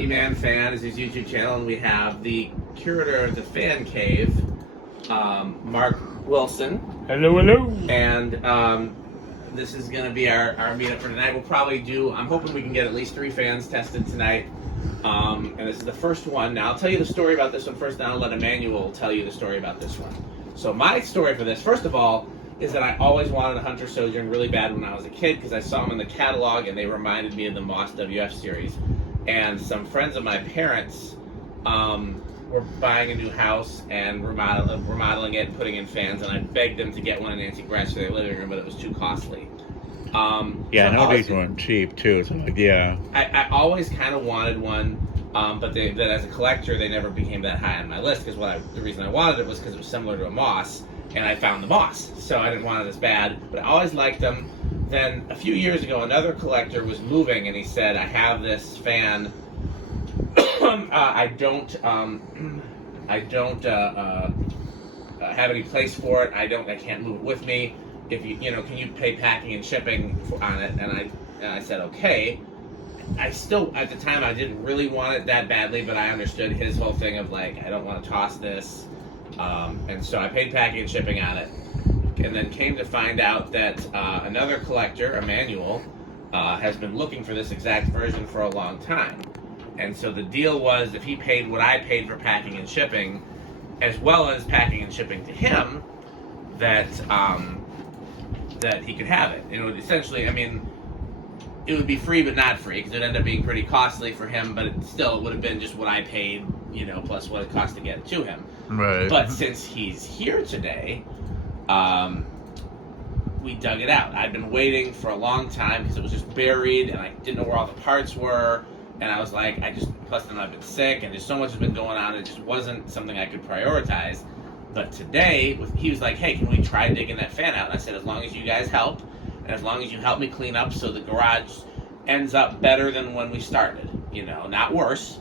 E-Man Fan is his YouTube channel, and we have the curator of the fan cave, Mark Wilson. Hello, hello. And this is going to be our meetup for tonight. We'll probably do, I'm hoping we can get at least 3 fans tested tonight. And this is the first one. Now, I'll tell you the story about this one first, then I'll let Emmanuel tell you the story about this one. So my story for this, first of all, is that I always wanted a Hunter Sojourn really bad when I was a kid because I saw them in the catalog and they reminded me of the Moss WF series. And some friends of my parents were buying a new house and remodeling it and putting in fans, and I begged them to get one in Nancy Grass for their living room, but it was too costly. Yeah, nowadays weren't cheap too. So like, yeah. I always kind of wanted one, but that as a collector, they never became that high on my list because the reason I wanted it was because it was similar to a Moss, and I found the Moss, so I didn't want it as bad. But I always liked them. Then a few years ago, another collector was moving, and he said, "I have this fan. I don't have any place for it. I can't move it with me. If can you pay packing and shipping on it?" And I said, okay. I still, at the time, I didn't really want it that badly, but I understood his whole thing of like, I don't want to toss this. And so I paid packing and shipping on it. And then came to find out that another collector, Emmanuel, has been looking for this exact version for a long time. And so the deal was if he paid what I paid for packing and shipping, as well as packing and shipping to him, that he could have it. It would essentially, it would be free but not free because it would end up being pretty costly for him, but it would have been just what I paid, plus what it cost to get it to him. Right. But since he's here today, we dug it out. I'd been waiting for a long time because it was just buried and I didn't know where all the parts were. And I was like, plus then I've been sick and just so much has been going on. It just wasn't something I could prioritize. But today, he was like, hey, can we try digging that fan out? And I said, as long as you guys help, and as long as you help me clean up so the garage ends up better than when we started, not worse,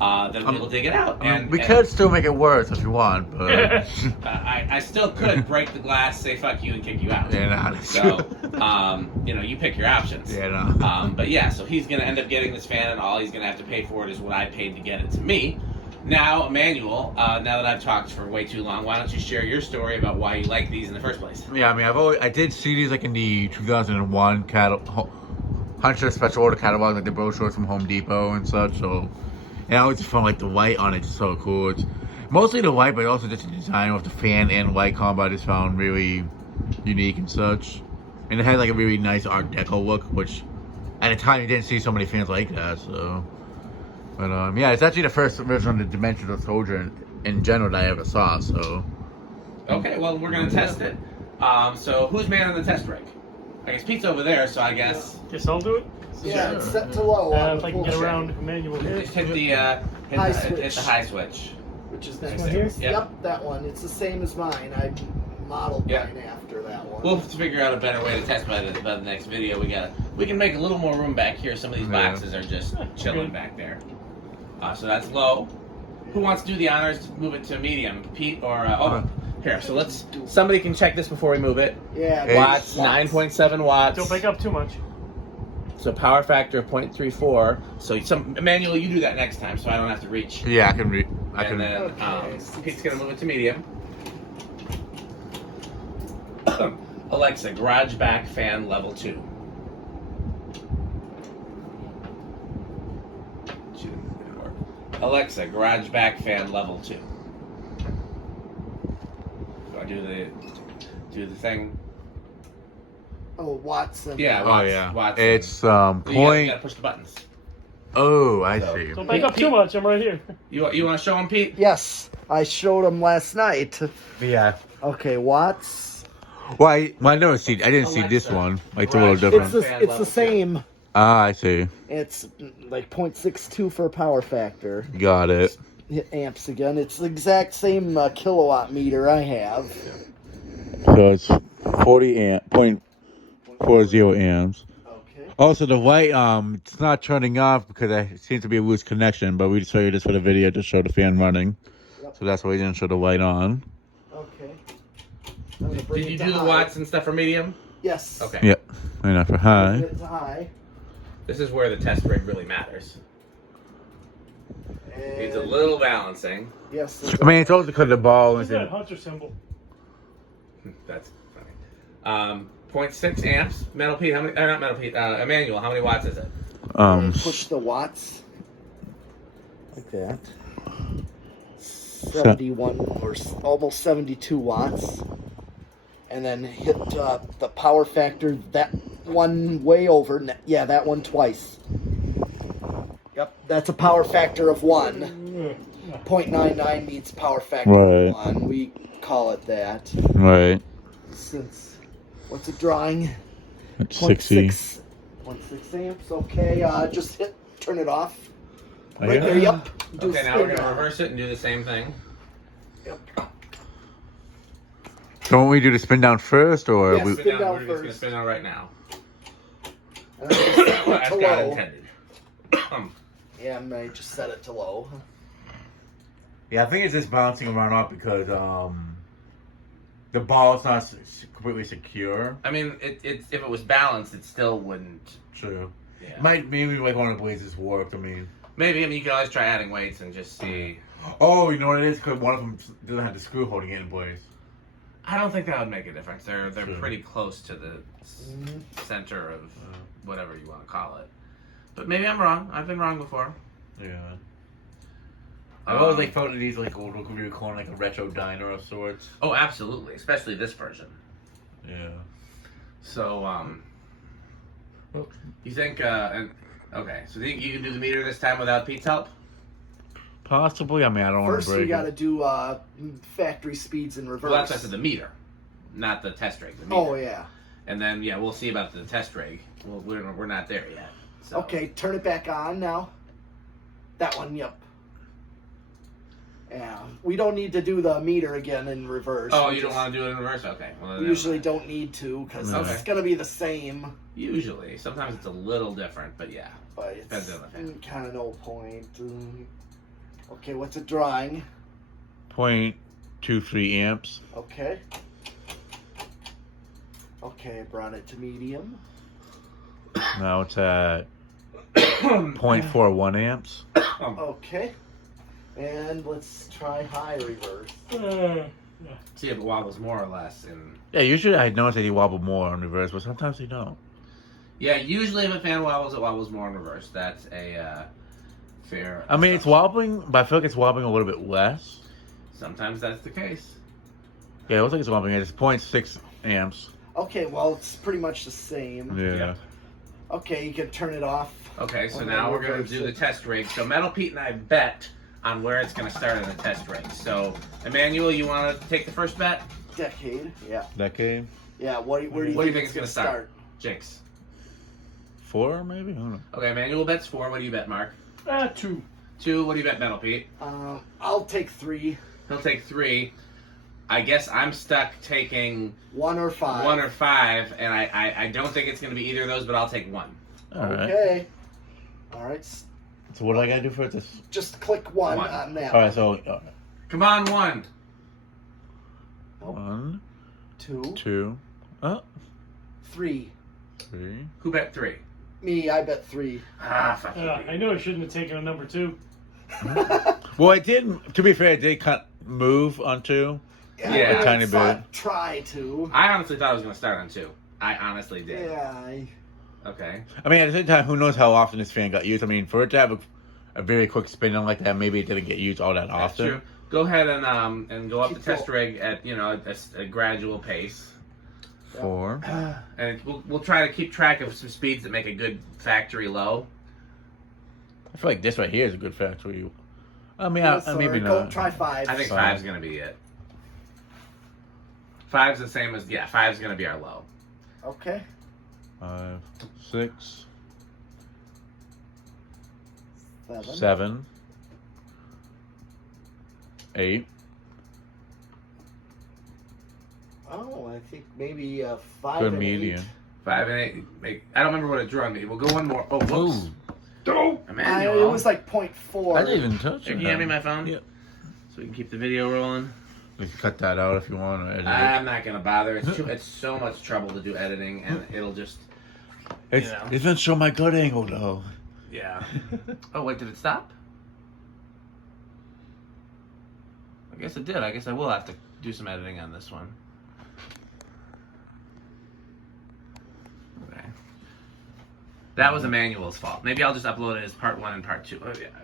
then we'll dig it out. We could still make it worse if you want, but... I still could break the glass, say fuck you, and kick you out. Yeah, no, that's so, you pick your options. Yeah, no. But yeah, so he's going to end up getting this fan, and all he's going to have to pay for it is what I paid to get it to me. Now, Emmanuel, now that I've talked for way too long, why don't you share your story about why you like these in the first place? Yeah, I did see these like in the 2001 Hunter Special Order catalog, like the brochures from Home Depot and such, so... And I always found like the white on it is so cool. It's mostly the white, but also just the design of the fan and white combo I just found really unique and such. And it had like a really nice Art Deco look, which at the time you didn't see so many fans like that. So, but yeah, it's actually the first version of the Dimensional Sojourn in general that I ever saw. So, okay, well we're gonna test it. So who's man on the test rig? I guess Pete's over there, so I guess. Guess I'll do it. Yeah, it's set to low. If I can get around Emmanuel here. Just hit the high switch. Which is This next one here? Yep, that one. It's the same as mine. I modeled mine after that one. We'll have to figure out a better way to test by the next video. We can make a little more room back here. Some of these boxes are just chilling back there. So that's low. Who wants to do the honors to move it to medium? Pete or here. So somebody can check this before we move it. Yeah. Watts, 9.7 watts. Don't pick up too much. So power factor of 0.34. So Emmanuel, you do that next time, so I don't have to reach. yeah, I can read. And then Pete's gonna move it to medium. Alexa, garage back fan level 2. Alexa, garage back fan level 2. So I do the thing. Oh, Watson. Yeah. Watts. It's You point. gotta push the buttons. Oh, I So- see. Don't pick up too much. I'm right here. You want to show him, Pete? Yes, I showed him last night. Yeah. Okay, Watts. Well, I never see. I didn't see this one. Like it's a little different. It's the same. Ah, I see. It's like 0.62 for power factor. Got it. Hit amps again. It's the exact same kilowatt meter I have. So it's 40 amps. Okay. Also, the white, it's not turning off because it seems to be a loose connection, but we show you this for the video to show the fan running. Yep. So that's why we didn't show the white on. Okay. Did you do the watts and stuff for medium? Yes. Okay. Yep. And now for high. It's high. This is where the test rig really matters. Needs a little balancing. Yes. I mean, it's also because the ball What's is that in. hunter symbol? That's funny. 0.6 amps. Metal Pete, how many? Not Metal Pete. Emmanuel, how many watts is it? Push the watts. Like that. 71 or almost 72 watts. And then hit the power factor, that one way over. Yeah, that one twice. Yep, that's a power factor of 1. 0.99 means power factor Right. of 1. We call it that. Right. Since, what's it drawing? 60. 0.6 amps, okay. Just turn it off. Oh, Right yeah? there, yep. Do Okay, a now we're spin gonna down. reverse it and do the same thing. Yep. Don't we do the spin down first, or Yes. we? Spin down We're just gonna first. spin down right now. And then just set it As to God low. intended. Yeah, I may just set it to low. Yeah, I think it's just bouncing around off because the ball's not completely secure. I mean, if it was balanced, it still wouldn't. True. Yeah. Maybe like one of the blazes worked. I mean. Maybe. I mean, you can always try adding weights and just see. Oh, you know what it is? Because one of them doesn't have the screw holding it in place. I don't think that would make a difference. They're Sure. pretty close to the center of whatever you want to call it. But maybe I'm wrong. I've been wrong before. Yeah. I've always like felt that these like old what we were calling like a retro diner of sorts. Oh, absolutely. Especially this version. Yeah. So, you think? Okay. So, think you can do the meter this time without Pete's help? Possibly. I mean, I don't want to First, break we got to it. do factory speeds in reverse. Well, that's after the meter, not the test rig. The meter. Oh, yeah. And then we'll see about the test rig. Well, we're not there yet. So. Okay, turn it back on now. That one, yep. Yeah, we don't need to do the meter again in reverse. Oh, We you don't just want to do it in reverse? Okay. Well, then usually never mind. don't need to because Okay. it's going to be the same. Usually. Sometimes it's a little different, but yeah. But it's Depends on the fan. kind of no point. Okay, what's it drawing? 0.23 amps. Okay. Okay, I brought it to medium. Now it's at 0.41 amps. Okay. And let's try high reverse. See if it wobbles more or less. Yeah, usually I notice that they wobble more on reverse, but sometimes they don't. Yeah, usually if a fan wobbles, it wobbles more in reverse. That's a fair. I mean, it's wobbling, but I feel like it's wobbling a little bit less. Sometimes that's the case. Yeah, it looks like it's wobbling. It's 0.6 amps. Okay, well, it's pretty much the same. Yeah. Yeah. Okay, you can turn it off. Okay, so And now then we're going to reverse do the it. test rig. So Metal Pete and I bet on where it's going to start in the test rig. So, Emmanuel, you want to take the first bet? Decade, yeah. Decade? Yeah, where do you What do you think think it's going to start? Jinx. 4, maybe? I don't know. Okay, Emmanuel bets 4. What do you bet, Mark? 2. 2. What do you bet, Metal Pete? I'll take 3. He'll take 3. I guess I'm stuck taking 1 or 5. 1 or 5, and I don't think it's going to be either of those, but I'll take 1. All right. Okay. All right. So what do I got to do for this? Just click 1 One. on that. All right, so Come on, 1. 1, 2, 2, 3. 3. Who bet 3? Me, I bet 3. Ah, fuck you. I knew I shouldn't have taken a number 2. Well, I did, to be fair, I did move on 2. Yeah, I a tiny thought bit. Try to. I honestly thought I was going to start on 2. I honestly did. Yeah. Okay. I mean, at the same time, who knows how often this fan got used? I mean, for it to have a very quick spin on like that, maybe it didn't get used all that That's often. true. Go ahead and go up the Keep test going. rig at a gradual pace, 4. and we'll try to keep track of some speeds that make a good factory low. I feel like this right here is a good factory. I mean, Yes, maybe or go not. try 5. I think 5. 5's going to be it. 5's the same as 5's going to be our low. Okay. 5, 6, 7. 7, 8. Oh, I think maybe 5 Good and median. 5 and 8. I don't remember what it drew on me. We'll go one more. Oh, whoops. Ooh. Oh, 8. Emmanuel. It was like 0.4. I didn't even touch Here, it. can you hand me my phone? Yeah. So we can keep the video rolling. We can cut that out if you want. Or edit it. I'm not gonna bother. It's so much trouble to do editing, and it'll just It's, you know. it doesn't show my good angle though. yeah. Oh wait, did it stop? I guess it did. I guess I will have to do some editing on this one. Okay. That was Emmanuel's fault. Maybe I'll just upload it as part 1 and part 2.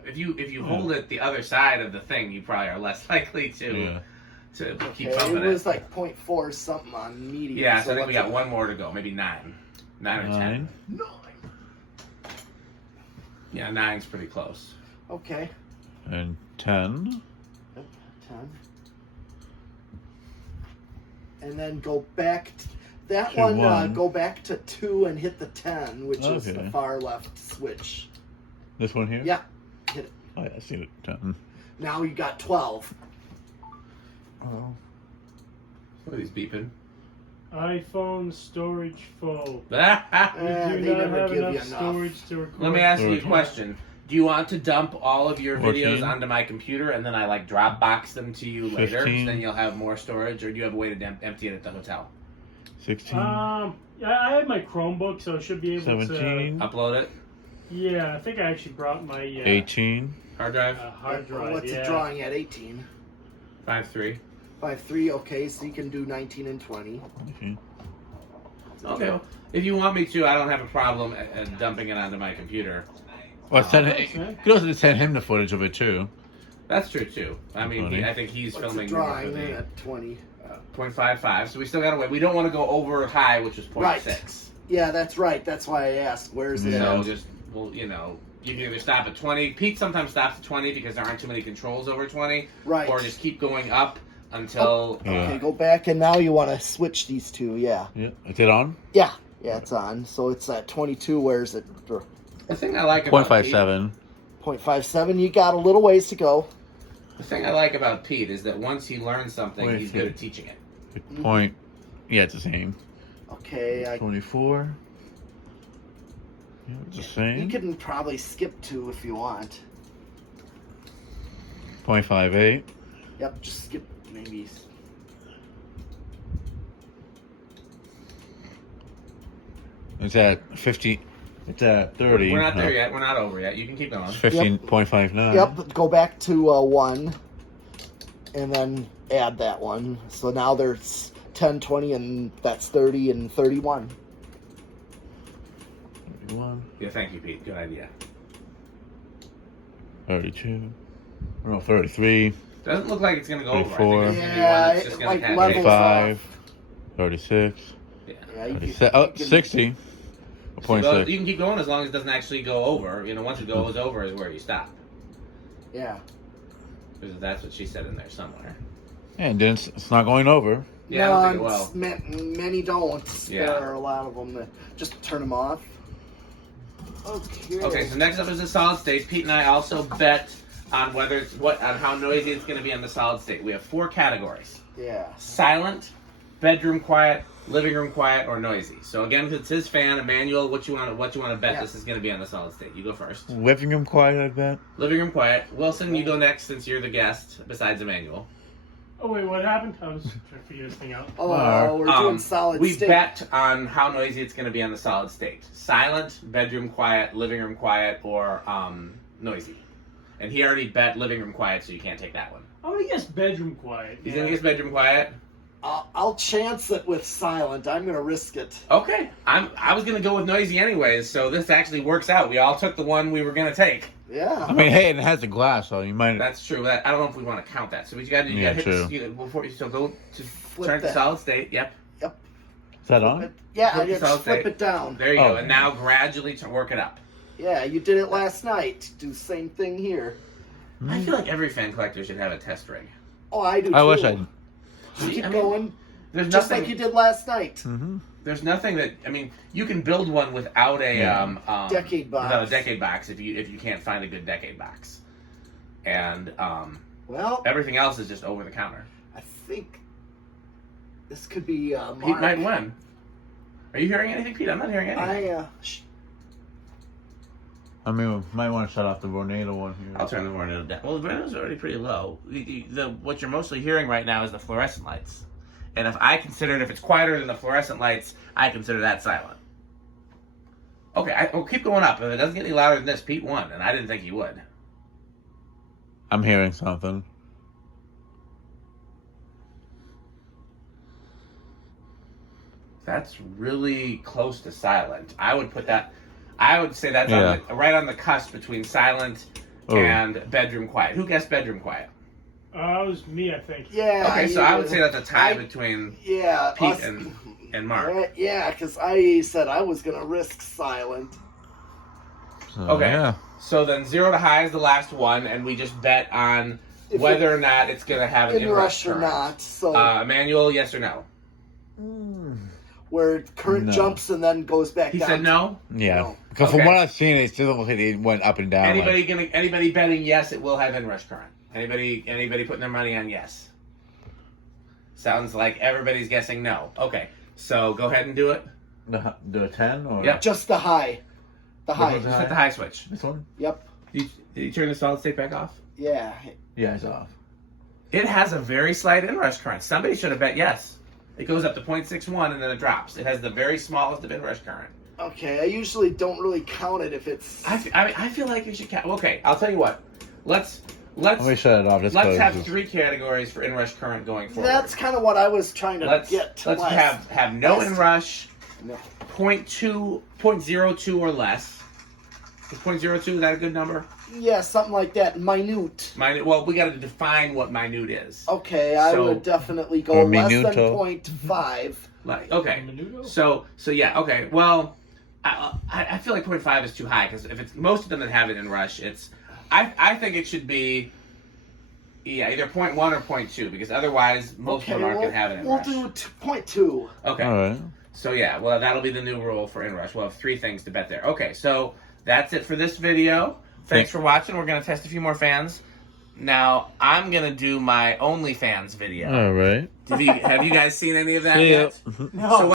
If you hold it the other side of the thing, you probably are less likely to keep bumping it. It was like 0.4 something on medium. Yeah, so I think we got 1 more to go. Maybe 9. 9 or 10. 9. Yeah, 9's pretty close. Okay. And 10. Yep, 10. And then go back. That To one, 1. go back to 2 and hit the 10, which is the Okay. far left switch. This one here? Yeah, hit it. Oh, yeah, I see it. 10. Now you got 12. Oh. What are these beeping? iPhone storage full. We They do not never have give you enough enough. storage to record. Let me ask you a Storage. question. Do you want to dump all of your 14. videos onto my computer and then I like Dropbox them to you later, so 15. then you'll have more storage, or do you have a way to empty it at the hotel? 16. I have my Chromebook, so I should be able 17. Upload it, to. Yeah, I think I actually brought my 18. hard drive, hard drive. What's yeah. it drawing at 18? 5.3. 5.3, okay, so you can do 19 and 20. Okay. Okay, well, if you want me to, I don't have a problem dumping it onto my computer. Well, send thanks, it. man. You could also send him the footage of it too. That's true too. I mean, Funny. I think he's What's filming it more for drawing the at 20? 0.55, so we still gotta wait. We don't want to go over high, which was 0.6. Right. Yeah, that's right. That's why I asked. Where's it So at? just, well, you can either stop at 20. Pete sometimes stops at 20 because there aren't too many controls over 20. Right. Or just keep going up until... Okay, go back, and now you want to switch these two, yeah. Yeah. Is it on? Yeah, it's on. So it's at 22, where's it? The thing I like about Pete, 0.57. 0.57, you got a little ways to go. the thing I like about Pete is that once he learns something, Wait, he's yeah. good at teaching it. Point. Yeah, it's the same. Okay, 24. Yeah, it's the same. you can probably skip 2 if you want. 0.58. Yep, just skip maybe. It's at 50. It's at 30. We're not there yet. We're not over yet. You can keep going. 15.59. Yep, go back to 1, and then add that one. So now there's 10, 20, and that's 30 and 31. 31. Yeah, thank you, Pete. Good idea. 32. No, 33. Doesn't look like it's going to go over. I 34. think it's gonna be Yeah, one that's just it, going like, to have levels 35. off. 36. Yeah, you 37. can, Oh, 60. So you 0.6. can keep going as long as it doesn't actually go over. Once it goes over is where you stop. Yeah. Because that's what she said in there somewhere. And then it's not going over. Yeah, no, I don't think it will. many don't. Yeah. There are a lot of them that just turn them off. Okay. Okay, so next up is the solid state. Pete and I also bet on on how noisy it's going to be on the solid state. We have 4 categories: Yeah. silent, bedroom quiet, living room quiet, or noisy. So again, if it's his fan, Emmanuel, what you want to bet Yeah. this is going to be on the solid state? You go first. Living room quiet, I bet. Living room quiet. Wilson, you go next since you're the guest besides Emmanuel. Oh wait, what happened? I was trying to figure this thing out. Oh, we're doing solid We state. bet on how noisy it's going to be on the solid state: silent, bedroom quiet, living room quiet, or noisy. And he already bet living room quiet, so you can't take that one. I'm gonna guess bedroom quiet. He's going to guess bedroom quiet. I'll chance it with silent. I'm gonna risk it. Okay, I was going to go with noisy anyways, so this actually works out. We all took the one we were going to take. Yeah. I mean, hey, it has a glass, so you might. That's true. I don't know if we want to count that. So what you got to do, you Yeah, got to hit true. the, before you so go to Flip turn to that. solid state. Yep. Is that Flip on? it. Yeah, Flip I the just solid flip state. it down. There you Oh. go. And now gradually to work it up. Yeah, you did it last night. Do the same thing here. I feel like every fan collector should have a test rig. Oh, I do. I too. wish I'd. Keep I mean, going, There's just nothing. like you did last night. Mm-hmm. There's nothing that you can build one without a Yeah. Decade box. without a decade box if you can't find a good decade box, and Well, everything else is just over the counter. I think this could be Pete Mark. might win. Are you hearing anything, Pete? I'm not hearing anything. I mean, we might want to shut off the Vornado one here. I'll turn the Vornado down. Well, the Vornado's already pretty low. What you're mostly hearing right now is the fluorescent lights. And if it's quieter than the fluorescent lights, I consider that silent. Okay, we'll keep going up. If it doesn't get any louder than this, Pete won, and I didn't think he would. I'm hearing something. That's really close to silent. I would put that. I would say that's Yeah. right on the cusp between silent Oh. and bedroom quiet. Who guessed bedroom quiet? It was me, I think. Yeah. Okay, so I would say that's a tie between Yeah. Pete and Mark. Yeah, because I said I was gonna risk silent. So, Okay. Yeah. So then 0 to high is the last one, and we just bet on If whether or not it's going to have an inrush or current. not. So Emmanuel, yes or no? where current No. jumps and then goes back He down. said no. Yeah. No. Because Okay. from what I've seen, it still looks like it went up and down. Anybody betting yes, it will have inrush current. Anybody putting their money on yes? Sounds like everybody's guessing no. Okay, so go ahead and do it. The 10 or Yep. Just the high. The high. one's Just hit the high switch. this one? Yep. Did you turn the solid state back off? Yeah. Yeah, it's off. It has a very slight inrush current. Somebody should have bet yes. It goes up to 0.61 and then it drops. It has the very smallest of inrush current. Okay. I usually don't really count it if it's. I feel like we should count. Okay, I'll tell you what. Let's Let me shut it off. Just let's 'cause have it's- 3 categories for inrush current going forward. That's kind of what I was trying to let's get to. let's last. have no last- inrush, No. 0.02 or less. Is 0.02, is that a good number? Yeah, something like that. Minute. Well, we got to define what minute is. Okay, I So- would definitely go Or less than minuto. 0.5. Like, okay, Menudo? so yeah, okay. Well, I feel like 0.5 is too high because if it's most of them that have it in rush, it's I think it should be either 0.1 or 0.2 because otherwise most Okay, of them aren't gonna have it in we'll rush. do 0.2. Okay. All right. So yeah, well that'll be the new rule for inrush. We'll have 3 things to bet there. Okay, so that's it for this video. Thanks for watching. We're gonna test a few more fans. Now I'm gonna do my OnlyFans video. All right. Have you guys seen any of that Yeah. yet? No. So